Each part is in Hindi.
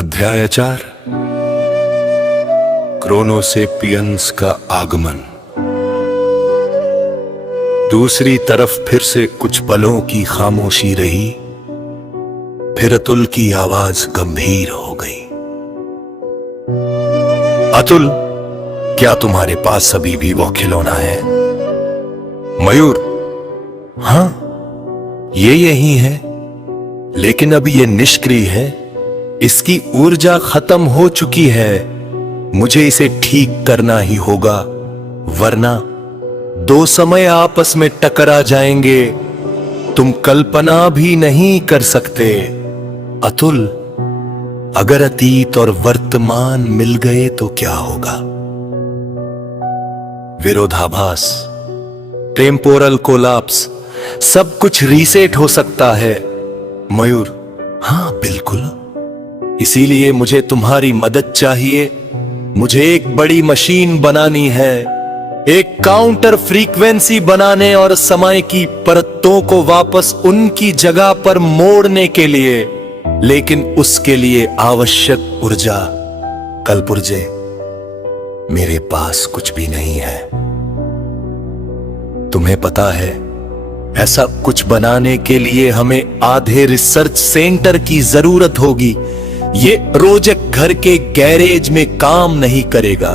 अध्याय 4 क्रोनोसेपियंस का आगमन। दूसरी तरफ फिर से कुछ पलों की खामोशी रही, फिर अतुल की आवाज गंभीर हो गई। अतुल, क्या तुम्हारे पास अभी भी वो खिलौना है? मयूर, हां, ये यही है, लेकिन अब ये निष्क्रिय है। इसकी ऊर्जा खत्म हो चुकी है। मुझे इसे ठीक करना ही होगा, वरना दो समय आपस में टकरा जाएंगे। तुम कल्पना भी नहीं कर सकते। अतुल, अगर अतीत और वर्तमान मिल गए तो क्या होगा? विरोधाभास, टेम्पोरल कोलैप्स, सब कुछ रीसेट हो सकता है। मयूर, हां बिल्कुल, इसीलिए मुझे तुम्हारी मदद चाहिए। मुझे एक बड़ी मशीन बनानी है, एक काउंटर फ्रीक्वेंसी बनाने और समय की परतों को वापस उनकी जगह पर मोड़ने के लिए। लेकिन उसके लिए आवश्यक ऊर्जा, कलपुर्जे, मेरे पास कुछ भी नहीं है। तुम्हें पता है, ऐसा कुछ बनाने के लिए हमें आधे रिसर्च सेंटर की जरूरत होगी। ये प्रोजेक्ट घर के गैरेज में काम नहीं करेगा।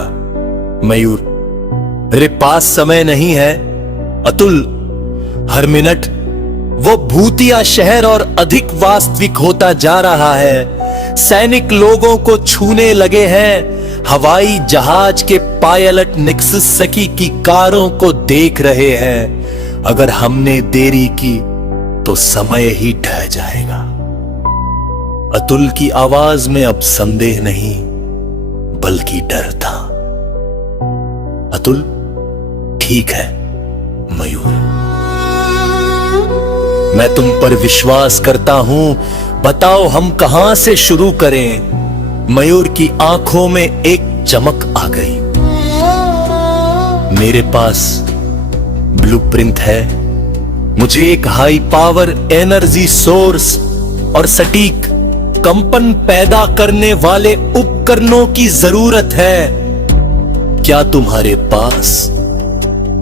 मयूर, मेरे पास समय नहीं है। अतुल, हर मिनट वो भूतिया शहर और अधिक वास्तविक होता जा रहा है। सैनिक लोगों को छूने लगे हैं। हवाई जहाज के पायलट नेक्सस सखी की कारों को देख रहे हैं। अगर हमने देरी की तो समय ही ढह जाएगा। अतुल की आवाज में अब संदेह नहीं, बल्कि डर था। अतुल, ठीक है मयूर, मैं तुम पर विश्वास करता हूं। बताओ हम कहां से शुरू करें? मयूर की आंखों में एक चमक आ गई। मेरे पास ब्लूप्रिंट है। मुझे एक हाई पावर एनर्जी सोर्स और सटीक कंपन पैदा करने वाले उपकरणों की जरूरत है। क्या तुम्हारे पास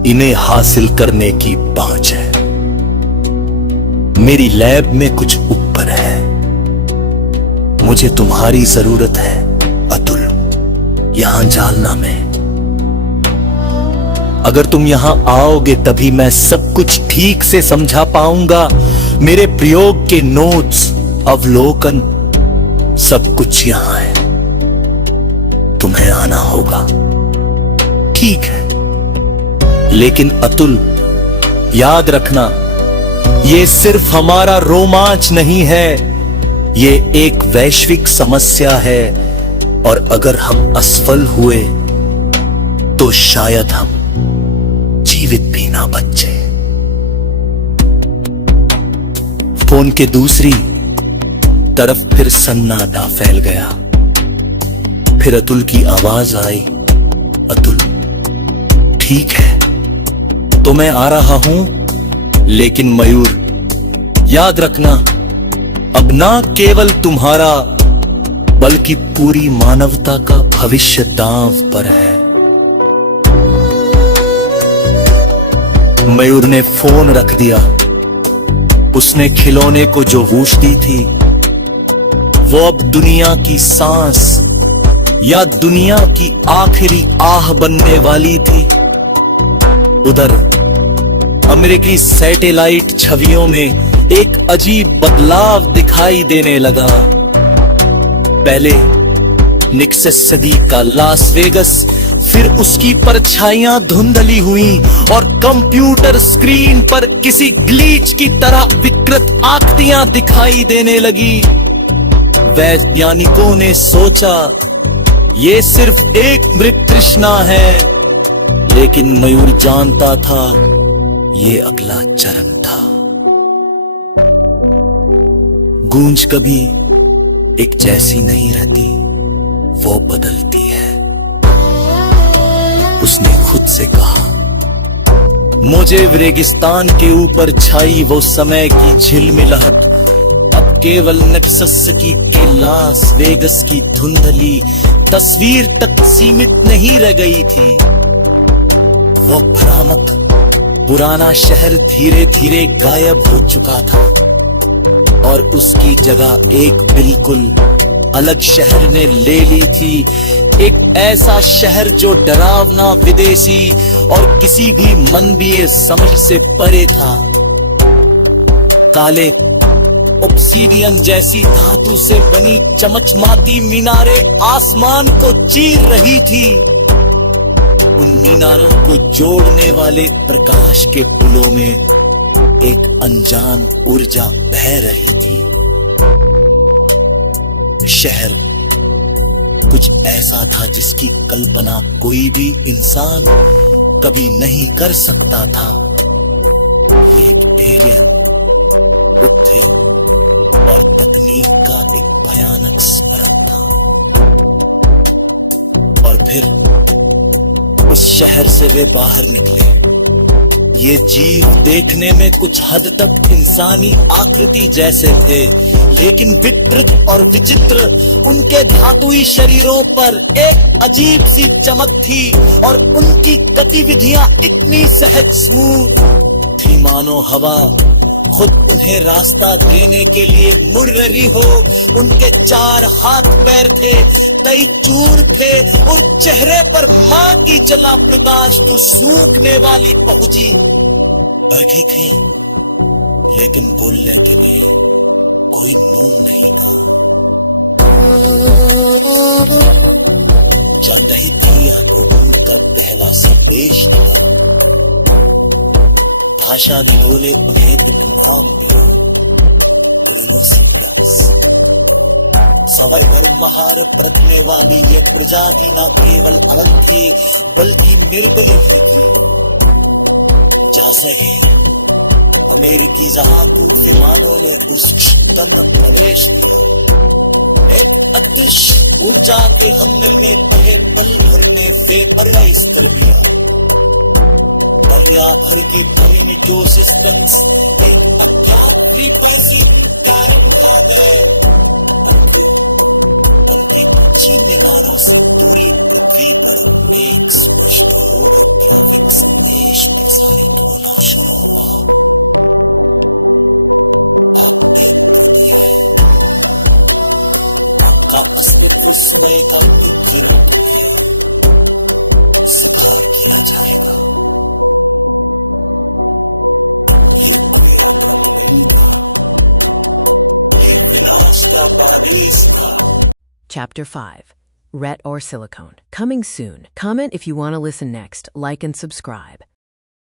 इन्हें हासिल करने की पहुंच है? मेरी लैब में कुछ ऊपर है। मुझे तुम्हारी जरूरत है अतुल, यहां जालना में। अगर तुम यहां आओगे तभी मैं सब कुछ ठीक से समझा पाऊंगा। मेरे प्रयोग के नोट्स, अवलोकन, सब कुछ यहां है। तुम्हें आना होगा, ठीक है? लेकिन अतुल, याद रखना, ये सिर्फ हमारा रोमांच नहीं है, ये एक वैश्विक समस्या है। और अगर हम असफल हुए तो शायद हम जीवित भी ना बचे। फोन के दूसरी तरफ फिर सन्नाटा फैल गया। फिर अतुल की आवाज आई, अतुल, ठीक है तो मैं आ रहा हूं, लेकिन मयूर, याद रखना, अब ना केवल तुम्हारा बल्कि पूरी मानवता का भविष्य दांव पर है। मयूर ने फोन रख दिया। उसने खिलौने को जो वूश दी थी, वो अब दुनिया की सांस या दुनिया की आखिरी आह बनने वाली थी। उधर अमेरिकी सैटेलाइट छवियों में एक अजीब बदलाव दिखाई देने लगा। पहले नेक्सस सिटी का लास वेगस, फिर उसकी परछाइयां धुंधली हुई और कंप्यूटर स्क्रीन पर किसी ग्लीच की तरह विकृत आकृतियां दिखाई देने लगी। वैज्ञानिकों ने सोचा ये सिर्फ एक मृत तृष्णा है, लेकिन मयूर जानता था ये अगला चरण था। गूंज कभी एक जैसी नहीं रहती, वो बदलती है। उसने खुद से कहा, मुझे रेगिस्तान के ऊपर छाई वो समय की झिलमिलाहट अब केवल नेक्सस की के लास वेगस की धुंधली तस्वीर तक सीमित नहीं रह गई थी। वो भ्रामक पुराना शहर धीरे धीरे गायब हो चुका था और उसकी जगह एक बिल्कुल अलग शहर ने ले ली थी। एक ऐसा शहर जो डरावना, विदेशी और किसी भी मनबीय समझ से परे था। काले ऑब्सीडियन जैसी धातु से बनी चमचमाती मीनारें आसमान को चीर रही थी। उन मीनारों को जोड़ने वाले प्रकाश के पुलों में एक अनजान ऊर्जा बह रही थी। शहर कुछ ऐसा था जिसकी कल्पना कोई भी इंसान कभी नहीं कर सकता था। ये एक एलियन बुद्धि और तकनीक का एक भयानक स्मरण था। और फिर उस शहर से वे बाहर निकले। ये जीव देखने में कुछ हद तक इंसानी आकृति जैसे थे, लेकिन विकृत और विचित्र उनके धातुई शरीरों पर एक अजीब सी चमक थी और उनकी गतिविधियां इतनी सहज स्मूथ थी मानो हवा खुद उन्हें रास्ता देने के लिए मुड़ रही हो। उनके 4 हाथ पैर थे, कई चूर थे और चेहरे पर मां की जला प्रकाश तो सूखने वाली पहुंची बैठी थी, लेकिन बोलने के लिए कोई मुंह नहीं था। जाता ही दिया तो उनका पहला संदेश था। भाषा विलोले उन्हें नाम दिया। सवर महार बरतने वाली ये प्रजा भी न केवल अनंत थी बल्कि निर्दयी भी थी। जैसे ही अमेरिकी जहां विमानों ने उस क्षेत्र में प्रवेश दिया, एक अदृश्य ऊर्जा के हमले में पहले पल भर में बेपरवाह स्तर दिया। दुनिया भर के कम्युनिटी सिस्टम्स आ गए। उनकी नारों से पूरी पृथ्वी पर एक स्पष्ट होलोग्राफिक संदेश प्रसारित होना शुरू हुआ। आपने का अस्तित्व सुबह का जरूरत है, स्वीकार किया जाएगा। ये कोई आदत नहीं था, ये विनाश का आदेश था। Chapter 5, Rhett or Silicone. Coming soon. Comment if you want to listen next, like and subscribe.